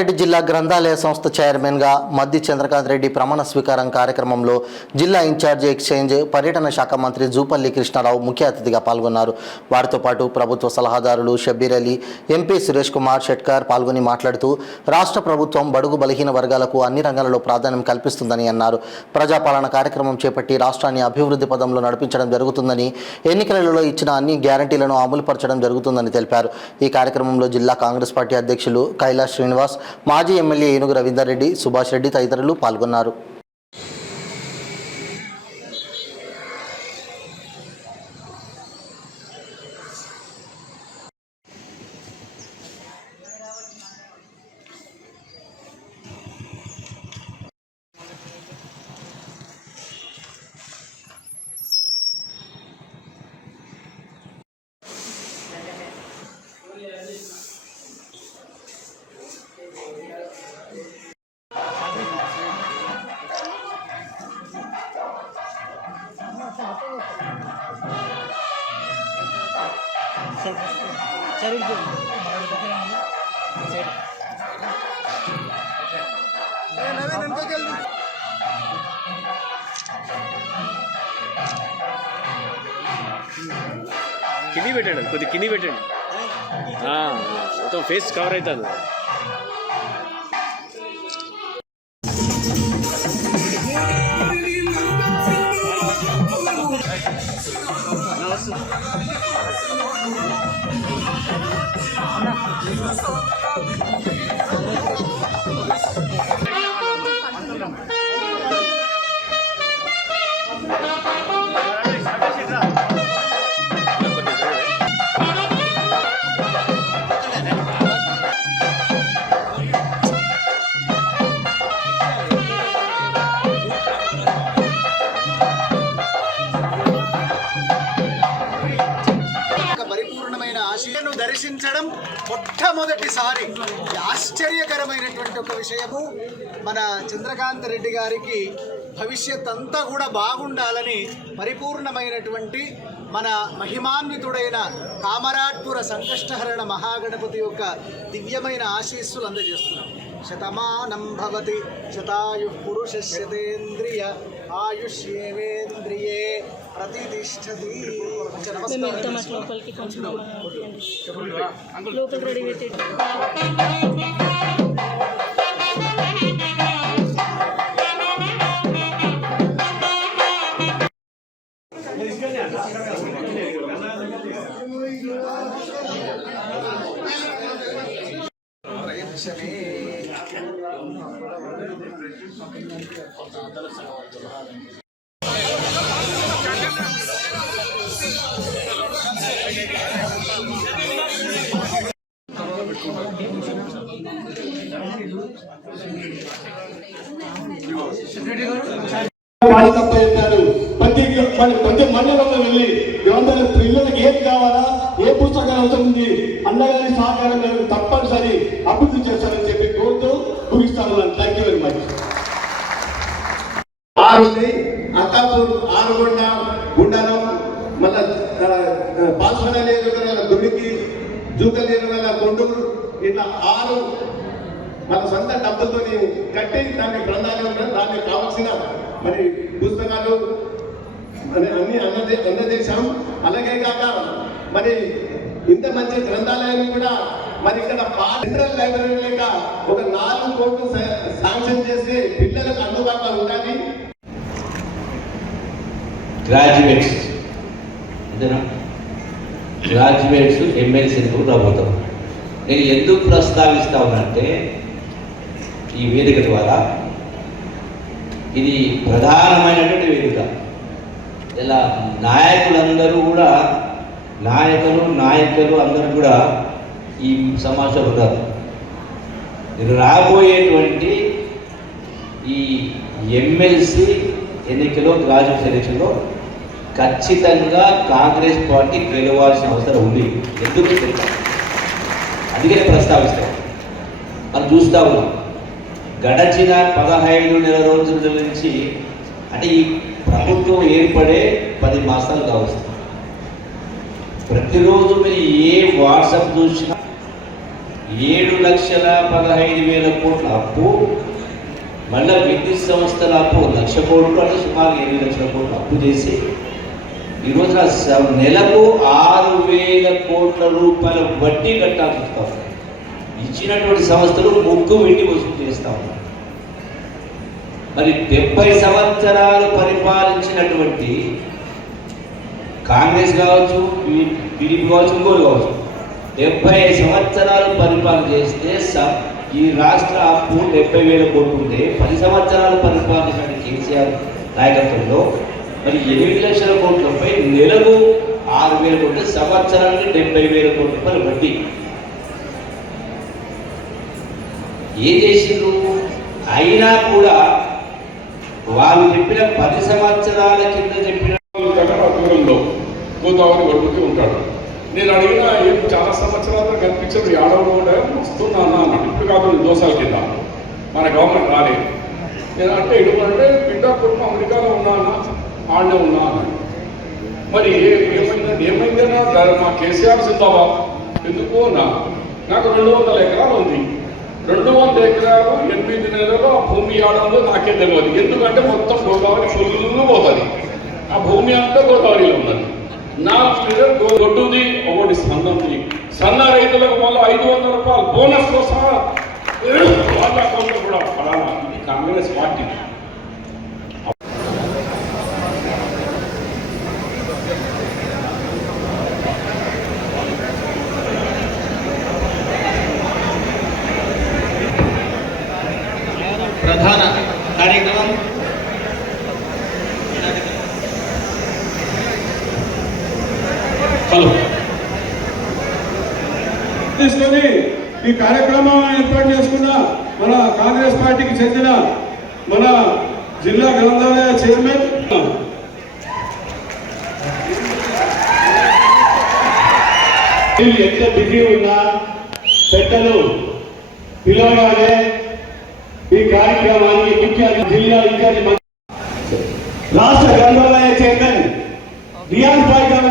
రంగారెడ్డి జిల్లా గ్రంథాలయ సంస్థ చైర్మన్గా మద్ది చంద్రకాంత్ రెడ్డి ప్రమాణ స్వీకారం కార్యక్రమంలో జిల్లా ఇన్ఛార్జి ఎక్స్చేంజ్ పర్యటన శాఖ మంత్రి జూపల్లి కృష్ణారావు ముఖ్య అతిథిగా పాల్గొన్నారు. వారితో పాటు ప్రభుత్వ సలహాదారులు షబ్బీర్ అలీ, ఎంపీ సురేష్ కుమార్ షెట్కర్ పాల్గొని మాట్లాడుతూ రాష్ట్ర ప్రభుత్వం బడుగు బలహీన వర్గాలకు అన్ని రంగాలలో ప్రాధాన్యం కల్పిస్తుందని అన్నారు. ప్రజాపాలన కార్యక్రమం చేపట్టి రాష్ట్రాన్ని అభివృద్ధి పదంలో నడిపించడం జరుగుతుందని, ఎన్నికలలో ఇచ్చిన అన్ని గ్యారంటీలను అమలుపరచడం జరుగుతుందని తెలిపారు. ఈ కార్యక్రమంలో జిల్లా కాంగ్రెస్ పార్టీ అధ్యక్షులు కైలాష్ శ్రీనివాస్, మాజీ ఎమ్మెల్యే ఏనుగు రవీందర్ రెడ్డి, సుభాష్ రెడ్డి తదితరులు పాల్గొన్నారు. కింది పెట్టండి, కొద్దిగా కింది పెట్టండి, మొత్తం ఫేస్ కవర్ అవుతుంది. దర్శించడం మొట్టమొదటిసారి ఆశ్చర్యకరమైనటువంటి ఒక విషయము. మన చంద్రకాంత్ రెడ్డి గారికి భవిష్యత్ అంతా కూడా బాగుండాలని పరిపూర్ణమైనటువంటి మన మహిమాన్వితుడైన కామరాట్పుర సంకష్టహరణ మహాగణపతి యొక్క దివ్యమైన ఆశీస్సులు అందజేస్తున్నాం. శతమానం భవతి శతాయుః పురుషస్యేంద్రియ ఆయుష్యేవేంద్రియే ప్రతిష్టతి. ప్రతి మండలంలో వెళ్ళి పిల్లలకి ఏది కావాలా, ఏ పుస్తకాలు అవసరం ఉంది, అన్నగారి సహకారం మేరకు తప్పనిసరి అభివృద్ధి చేస్తారని చెప్పి కోరుతూ ముగిస్తాను. Thank you very much. Akkapur, Arugonda, Gundaram, మళ్ళా పాల్సోనలే దుడికి, జూకలేరు వల్ల కొండూరు, ఇట్లా 6 మన సొంత డబ్బులతో కట్టి దాన్ని గ్రంథాలయం దానికి కావాల్సిన మరి పుస్తకాలు అన్ని అందజేశాం. అలాగే కాక మరి ఇంత మంచి గ్రంథాలయాన్ని కూడా మరి ఇక్కడ సెంట్రల్ లైబ్రరీ లేక ఒక 4 కోట్లు శాంక్షన్ చేసి పిల్లలకు అందుబాటులో ఉండాలి. గ్రాడ్యుయేట్స్ ఎమ్మెల్సీ రాబోతాం. నేను ఎందుకు ప్రస్తావిస్తా ఉన్నంటే ఈ వేదిక ద్వారా ఇది ప్రధానమైనటువంటి వేదిక. ఇలా నాయకులందరూ కూడా నాయకులు అందరూ కూడా ఈ సమాజంలో ఉన్నారు. రాబోయేటువంటి ఈ ఎమ్మెల్సీ ఎన్నికలో, గ్రాడ్యుయేట్ ఎన్నికల్లో ఖచ్చితంగా కాంగ్రెస్ పార్టీ గెలవాల్సిన అవసరం ఉంది. ఎందుకు అందుకే ప్రస్తావిస్తాం. మనం చూస్తా ఉన్నాం గడచిన 15 నెల రోజుల నుంచి, అంటే ఈ ప్రభుత్వం ఏర్పడే 10 మాసాలు కావస్తుంది. ప్రతిరోజు మీరు ఏ వాట్సాప్ చూసినా 7,15,000 కోట్ల అప్పు, మళ్ళీ విద్యుత్ సంస్థల అప్పు 1,00,000 కోట్లు, అంటే సుమారు 8 లక్షల కోట్లు అప్పు చేసి ఈ రోజున నెలకు 6,000 కోట్ల రూపాయల వడ్డీ కట్టాల్సి వస్తూ ఉంది. ఇచ్చినటువంటి సంస్థలు ముగ్గు వెండి వసూలు చేస్తూ ఉన్నాయి. మరి 70 సంవత్సరాలు పరిపాలించినటువంటి కాంగ్రెస్ కావచ్చు, టీడీపీ కావచ్చు, ఇంకోటి కావచ్చు, 70 సంవత్సరాలు పరిపాలన చేస్తే ఈ రాష్ట్ర అప్పు 70,000 కోట్లు ఉంటే 10 సంవత్సరాలు పరిపాలించిన కేసీఆర్ నాయకత్వంలో మరి 8 లక్షల కోట్లపై నెలకు 6,000 కోట్లు, సంవత్సరానికి 70,000 కోట్ల రూపాయలు వడ్డీ. ఏం చేసిండ్రు? అయినా కూడా వాళ్ళు చెప్పిన 10 సంవత్సరాల కింద చెప్పిన దూరంలో గోదావరి ఒడ్డుకి ఉంటాడు. నేను అడిగిన ఏం చాలా సంవత్సరాలు కనిపించదు, ఆడవడం కూడా వస్తున్నా అన్నాడు. ఇప్పుడు కాదు, దోసాల కింద మన గవర్నమెంట్ రాలేదు. నేను అంటే ఇటువంటి బిడ్డ కుటుంబం అమెరికాలో ఉన్నా అన్న, ఆడనే ఉన్నా అన్నాడు. మరి ఏమైందన్నా మా కేసీఆర్ సిద్ధావా ఎందుకు నాకు 200 ఎకరాలు ఉంది. 200 ఎకరాలు 8 నెలలు ఆ భూమి ఆడంలో నాకే తెలియదు. ఎందుకంటే మొత్తం గోదావరి ఫుల్లు పోతుంది. ఆ భూమి అంతా గోదావరిలో ఉన్నది. 4 లీటర్ గొడ్డుది, ఒకటి సన్నది. సన్న రైతులకు మళ్ళీ 500 రూపాయలు బోనస్తో సహా వాళ్ళ అకౌంట్లో కూడా పడాలా. ఇది కాంగ్రెస్ పార్టీ. ప్రధాన కార్యక్రమం తీసుకొని ఈ కార్యక్రమం ఏర్పాటు చేసుకున్న మన కాంగ్రెస్ పార్టీకి చెందిన మన జిల్లా గ్రంథాలయ చైర్మన్ ఎంత బిజీ ఉన్నా పెద్దలు పిలవగానే ఈ కార్యక్రమానికి ముఖ్య జిల్లా ఇన్ఛార్జి రాష్ట్ర గ్రంథాలయ చైర్మన్ రియాజ్ భాయ్ గారు